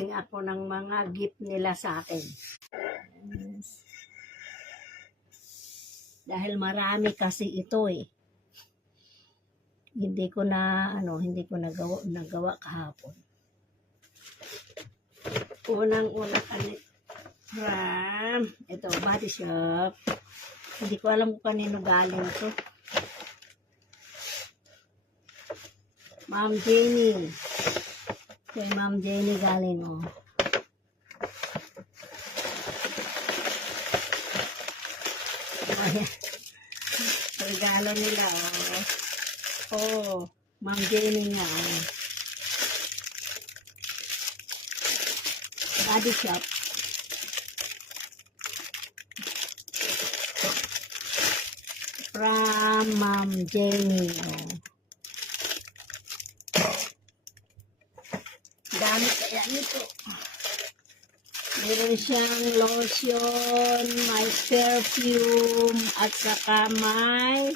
unboxing ako ng mga gift nila sa akin. Dahil marami kasi ito eh. Hindi ko nagawa kahapon. Unang-una from ito, Body Shop. Hindi ko alam kung kanino galing to. Ma'am Jenny. Kay Ma'am Jenny galing, oh. Ayan. Regalo nila, oh. Oh, Ma'am Jenny nga. Body Shop. From Ma'am Jenny, oh. Dami kaya nito. Meron siyang lotion, may perfume, at saka may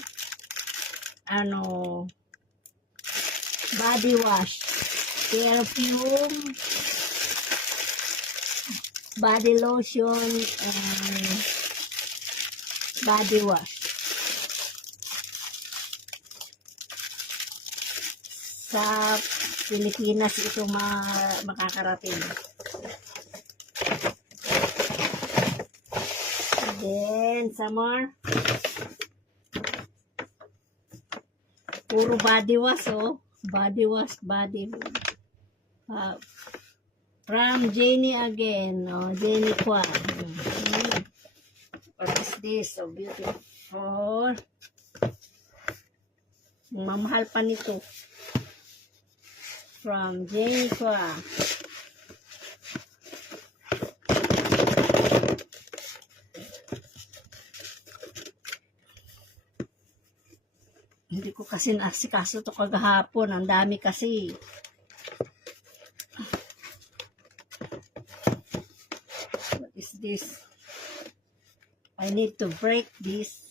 body wash. Perfume, body lotion, and body wash. Sa Pilipinas ito makakarating. Then, some more. Puro body wash, oh. Body wash, from Jenny again, oh. Jenny Kwan. What is this? So beautiful. Mamahal pa nito. From Jenny Kwan. Hindi ko kasi nasikaso ito kagahapon. Ang dami kasi. What is this? I need to break this.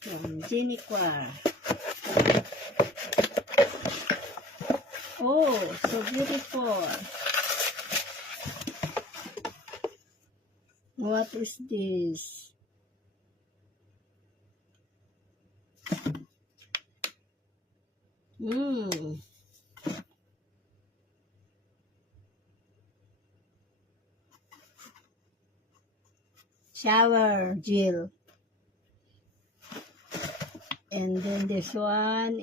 From Jennifer. Oh, so beautiful. What is this? Shower gel. And then this one